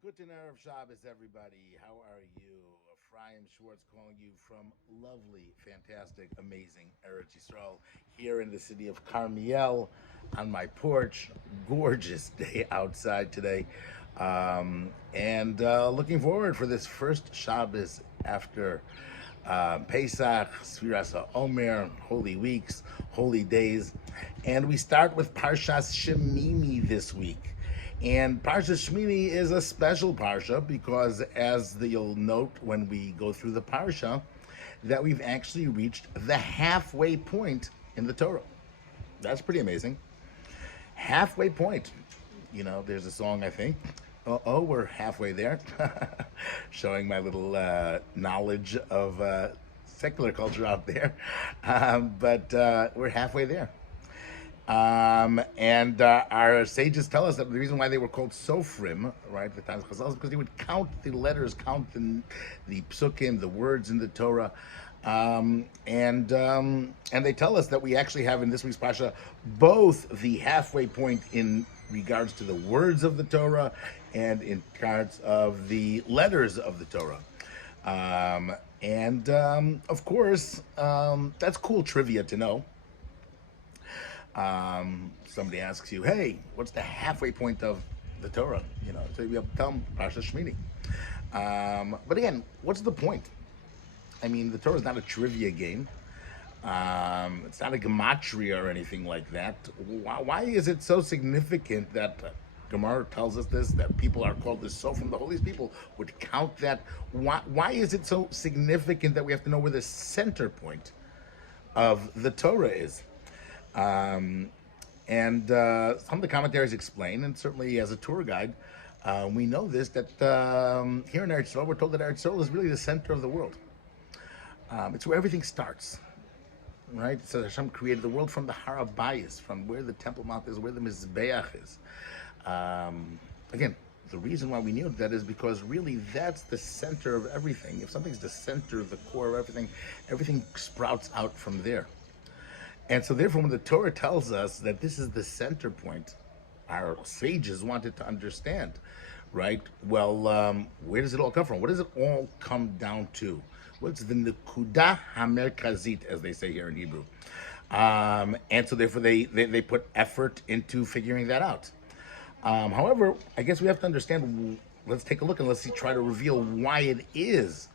Guten Erev Shabbos, everybody. How are you? Ephraim Schwartz calling you from lovely, fantastic, amazing Eretz Yisrael here in the city of Carmiel on my porch. Gorgeous day outside today. And looking forward for this first Shabbos after Pesach, sefirat haomer, Holy Weeks, Holy Days. And we start with Parshat Shemini this week. And Parsha Shemini is a special Parsha because, as you'll note when we go through the Parsha, that we've actually reached the halfway point in the Torah. That's pretty amazing. Halfway point. You know, there's a song, I think. Oh, we're halfway there. Showing my little knowledge of secular culture out there. But we're halfway there. And our sages tell us that the reason why they were called sofrim, right, at the times of Chazal, is because they would count the letters, count the psukim, the words in the Torah. And they tell us that we actually have in this week's Parsha both the halfway point in regards to the words of the Torah and in regards of the letters of the Torah. Of course, that's cool trivia to know. Somebody asks you, hey, what's the halfway point of the Torah? You know, so you have to tell them Parsha Shemini. But again, what's the point? I mean, the Torah is not a trivia game. It's not a gematria or anything like that. Why is it so significant that Gemara tells us this, that people are called the Sofrim, the holiest people would count that? Why is it so significant that we have to know where the center point of the Torah is? Some of the commentaries explain, and certainly as a tour guide, we know this, that here in Eretz Yisrael, we're told that Eretz Yisrael is really the center of the world. It's where everything starts, right? So Hashem created the world from the Har HaBayis, from where the Temple Mount is, where the Mizbeach is. Again, the reason why we knew that is because really that's the center of everything. If something's the center, the core of everything, everything sprouts out from there. And so therefore, when the Torah tells us that this is the center point, our sages wanted to understand, right? Well, where does it all come from? What does it all come down to? What's the nekuda hamerkazit, as they say here in Hebrew? And so therefore, they put effort into figuring that out. However, I guess we have to understand, let's take a look and let's try to reveal why it is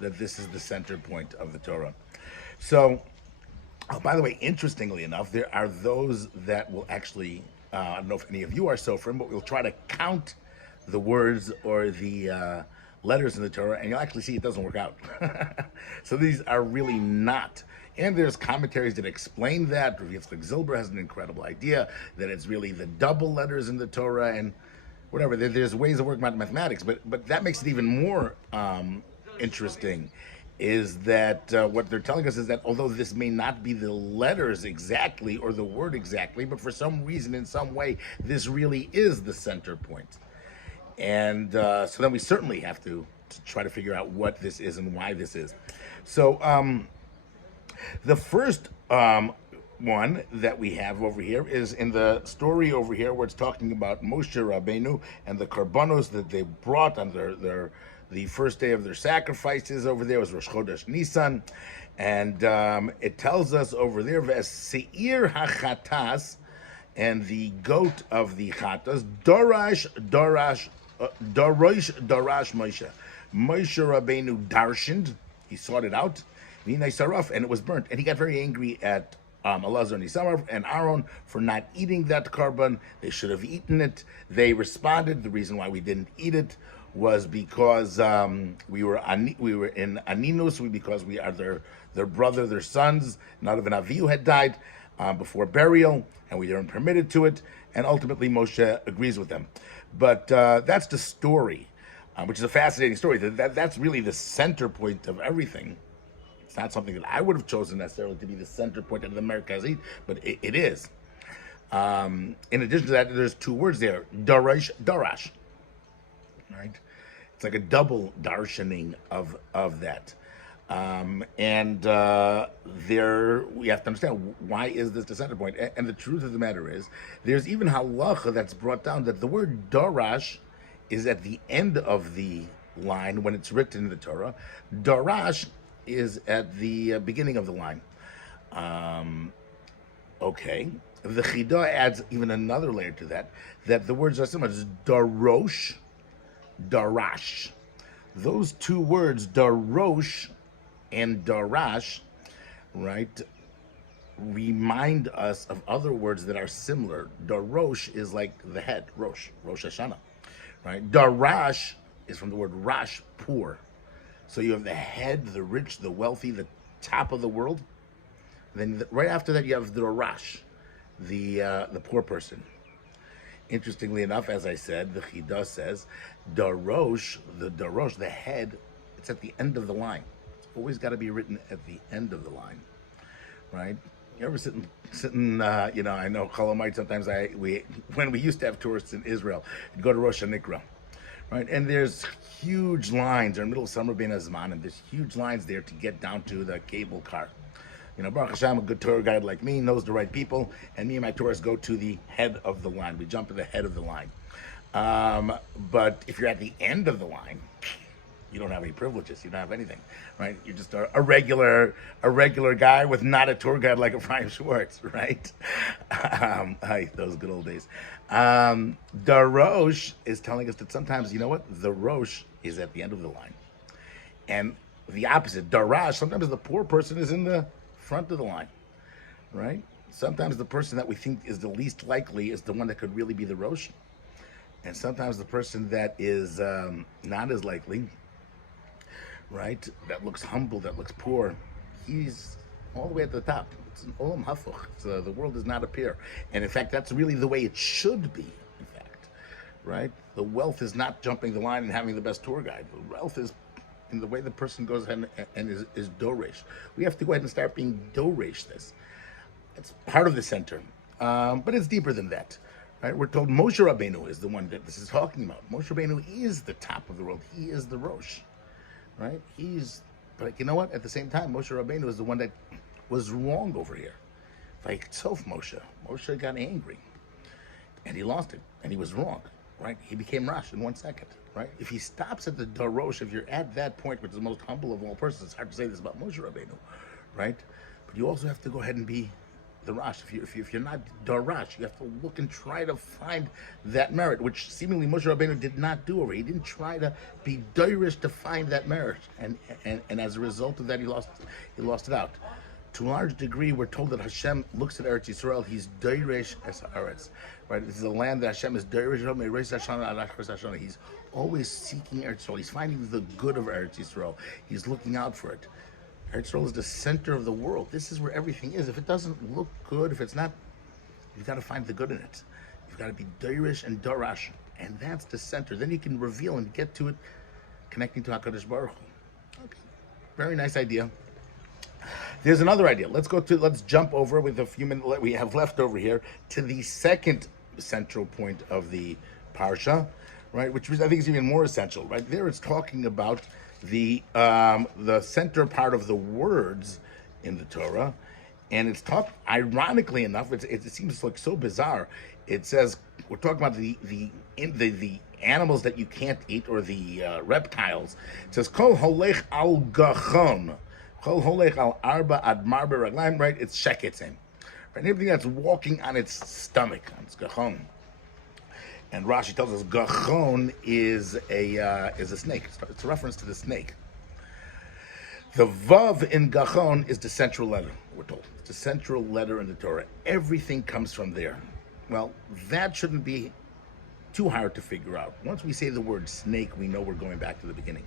that this is the center point of the Torah. So, by the way, interestingly enough, there are those that will actually, I don't know if any of you are sofrim, but we'll try to count the words or the letters in the Torah, and you'll actually see it doesn't work out. So these are really not. And there's commentaries that explain that. Rabbi Yitzchak Zilber has an incredible idea that it's really the double letters in the Torah and whatever. There's ways of working out mathematics, but that makes it even more interesting. Is that what they're telling us is that although this may not be the letters exactly or the word exactly, but for some reason, in some way, this really is the center point. And so then we certainly have to try to figure out what this is and why this is. So the first one that we have over here is in the story over here where it's talking about Moshe Rabbeinu and the karbanos that they brought on the first day of their sacrifices. Over there was Rosh Chodesh Nisan, and it tells us over there, Seir hachatas, and the goat of the chatas, Darash Moshe. Moshe Rabbeinu darshaned, he sought it out, and it was burnt, and he got very angry at Elazar and Isamar and Aaron for not eating that korban. They should have eaten it. They responded, the reason why we didn't eat it was because we were in aninus, because we are their brother, their sons. None of an avihu had died before burial, and we weren't permitted to it. And ultimately, Moshe agrees with them. But that's the story, which is a fascinating story. That's really the center point of everything. It's not something that I would have chosen necessarily to be the center point of the Merkazit, but it is. In addition to that, there's two words there, darash. Right? It's like a double darshaning of that. There we have to understand, why is this the center point? And the truth of the matter is, there's even halacha that's brought down that the word darash is at the end of the line when it's written in the Torah. Darash is at the beginning of the line. Okay. The Chida adds even another layer to that, that the words are similar. It's darosh, darash. Those two words, darosh and darash, right, remind us of other words that are similar. Darosh is like the head, Rosh Hashanah, right? Darash is from the word rash, poor. So you have the head, the rich, the wealthy, the top of the world. Then right after that, you have the Darash, the poor person. Interestingly enough, as I said, the Chida says, Darosh, the head, it's at the end of the line. It's always got to be written at the end of the line, right? You ever sitting, I know Cholamite, sometimes when we used to have tourists in Israel, you'd go to Rosh Hanikra, right? And there's huge lines, they're in the middle of Summer Bein Hazman, and there's huge lines there to get down to the cable car. Baruch Hashem, a good tour guide like me knows the right people, and me and my tourists go to the head of the line. We jump to the head of the line. But if you're at the end of the line, you don't have any privileges. You don't have anything, right? You're just a regular guy with not a tour guide like Ephraim Schwartz, right? Those good old days. Darosh is telling us that sometimes, you know what? The Rosh is at the end of the line. And the opposite, Darash, sometimes the poor person is in the front of the line, right? Sometimes the person that we think is the least likely is the one that could really be the Rosh. And sometimes the person that is not as likely, right, that looks humble, that looks poor, he's all the way at the top. It's an olam hafuch. So the world does not appear. And in fact, that's really the way it should be, in fact, right? The wealth is not jumping the line and having the best tour guide. The wealth is in the way the person goes ahead and is doresh. We have to go ahead and start being doresh this. It's part of the center, but it's deeper than that, right? We're told Moshe Rabbeinu is the one that this is talking about. Moshe Rabbeinu is the top of the world. He is the Rosh, right? But you know what? At the same time, Moshe Rabbeinu is the one that was wrong over here. Vayiktzov Moshe. Moshe got angry, and he lost it, and he was wrong, right? He became Rosh in 1 second. Right? If he stops at the Darosh, if you're at that point, which is the most humble of all persons, it's hard to say this about Moshe Rabbeinu, right? But you also have to go ahead and be the Rosh. If you're not Darash, you have to look and try to find that merit, which seemingly Moshe Rabbeinu did not do over. He didn't try to be Dairish to find that merit, and as a result of that, he lost it out. To a large degree, we're told that Hashem looks at Eretz Yisrael, he's Dairish as Eretz, right? This is a land that Hashem is Dairish, he's always seeking Eretz Yisrael. He's finding the good of Eretz Yisrael. He's looking out for it. Eretz Yisrael is the center of the world. This is where everything is. If it doesn't look good, if it's not, you've got to find the good in it. You've got to be Dairish and Darash, and that's the center. Then you can reveal and get to it, connecting to HaKadosh Baruch Hu. Okay, very nice idea. There's another idea. Let's jump over with a few minutes we have left over here to the second central point of the Parsha, right? Which I think is even more essential, right? There it's talking about the center part of the words in the Torah, and it's talked, ironically enough, it seems like so bizarre. It says, we're talking about the animals that you can't eat, or the reptiles. It says, Kol holech al gachon. Kol holech al arba ad marbe raglaim, right? It's sheketzim. Right? Anything that's walking on its stomach, on its gachon. And Rashi tells us gachon is a snake. It's a reference to the snake. The vav in gachon is the central letter, we're told. It's the central letter in the Torah. Everything comes from there. Well, that shouldn't be too hard to figure out. Once we say the word snake, we know we're going back to the beginning.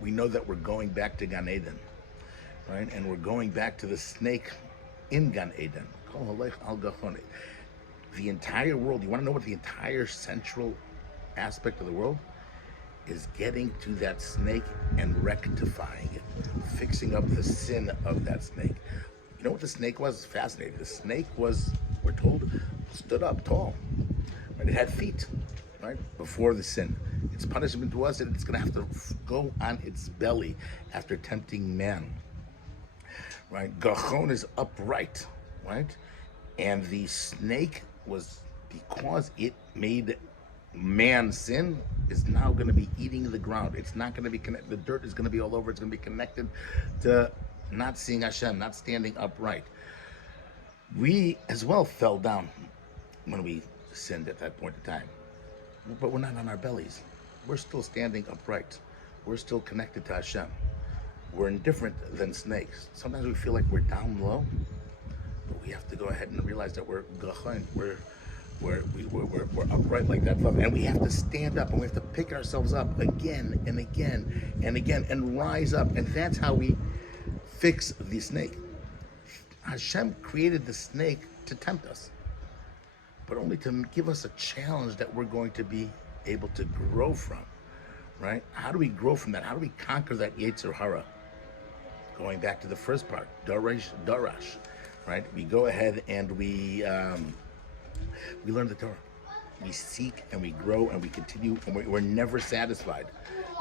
We know that we're going back to Gan Eden, right? And we're going back to the snake in Gan Eden. The entire world, you want to know what the entire central aspect of the world is? Getting to that snake and rectifying it, fixing up the sin of that snake. You know what the snake was? It's fascinating. The snake was, we're told, stood up tall. Right? It had feet, right? Before the sin. Its punishment was that it's going to have to go on its belly after tempting man. Right? Gachon is upright, right? And the snake was, because it made man's sin is now going to be eating the ground. It's not going to be connected. The dirt is going to be all over. It's going to be connected to not seeing Hashem, not standing upright. We as well fell down when we sinned at that point in time, but we're not on our bellies. We're still standing upright. We're still connected to Hashem. We're indifferent than snakes. Sometimes we feel like we're down low, but we have to go ahead and realize that we're gachan. We're upright like that, and we have to stand up, and we have to pick ourselves up again and again and again and rise up, and that's how we fix the snake. Hashem created the snake to tempt us, but only to give us a challenge that we're going to be able to grow from, right? How do we grow from that? How do we conquer that Yetzer Hara? Going back to the first part, Darash, right? We go ahead and we learn the Torah. We seek and we grow and we continue, and we're never satisfied,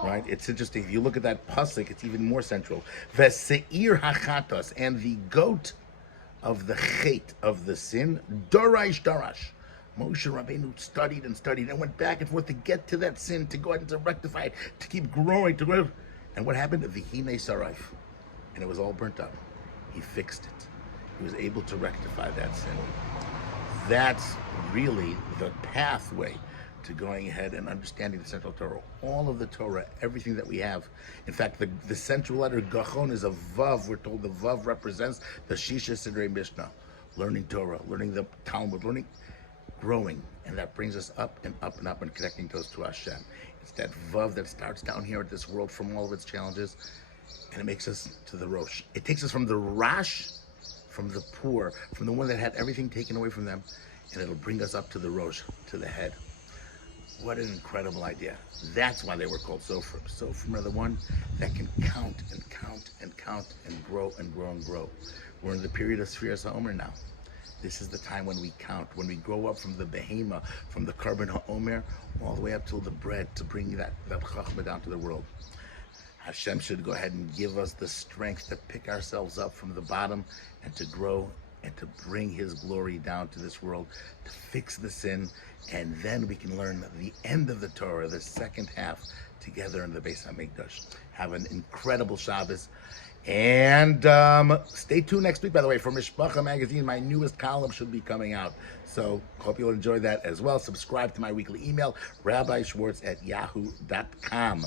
right? It's interesting. If you look at that pasuk, it's even more central. Veseir hachatos, and the goat of the chet, of the sin, Darash. Moshe Rabbeinu studied and went back and forth to get to that sin, to go ahead and to rectify it, to keep growing, to grow. And what happened? V'hinei sarayf, and it was all burnt up. He fixed it. He was able to rectify that sin. That's really the pathway to going ahead and understanding the central Torah. All of the Torah, everything that we have. In fact, the central letter Gachon is a Vav. We're told the Vav represents the Shisha Sidrei Mishnah. Learning Torah, learning the Talmud, growing. And that brings us up and up and up and connecting us to Hashem. It's that Vav that starts down here at this world from all of its challenges, and it makes us to the Rosh. It takes us from the Rash, from the poor, from the one that had everything taken away from them, and it'll bring us up to the Rosh, to the head. What an incredible idea. That's why they were called Sofrim. Sofrim are the one that can count and count and count and grow and grow and grow. We're in the period of sefirat haomer now. This is the time when we count, when we grow up from the behema, from the carbon haomer, all the way up to the bread, to bring that chachma down to the world. Hashem should go ahead and give us the strength to pick ourselves up from the bottom and to grow and to bring His glory down to this world, to fix the sin, and then we can learn the end of the Torah, the second half, together in the Beis HaMikdash. Have an incredible Shabbos. And stay tuned next week, by the way, for Mishpacha Magazine. My newest column should be coming out. So hope you'll enjoy that as well. Subscribe to my weekly email, rabbischwartz@yahoo.com.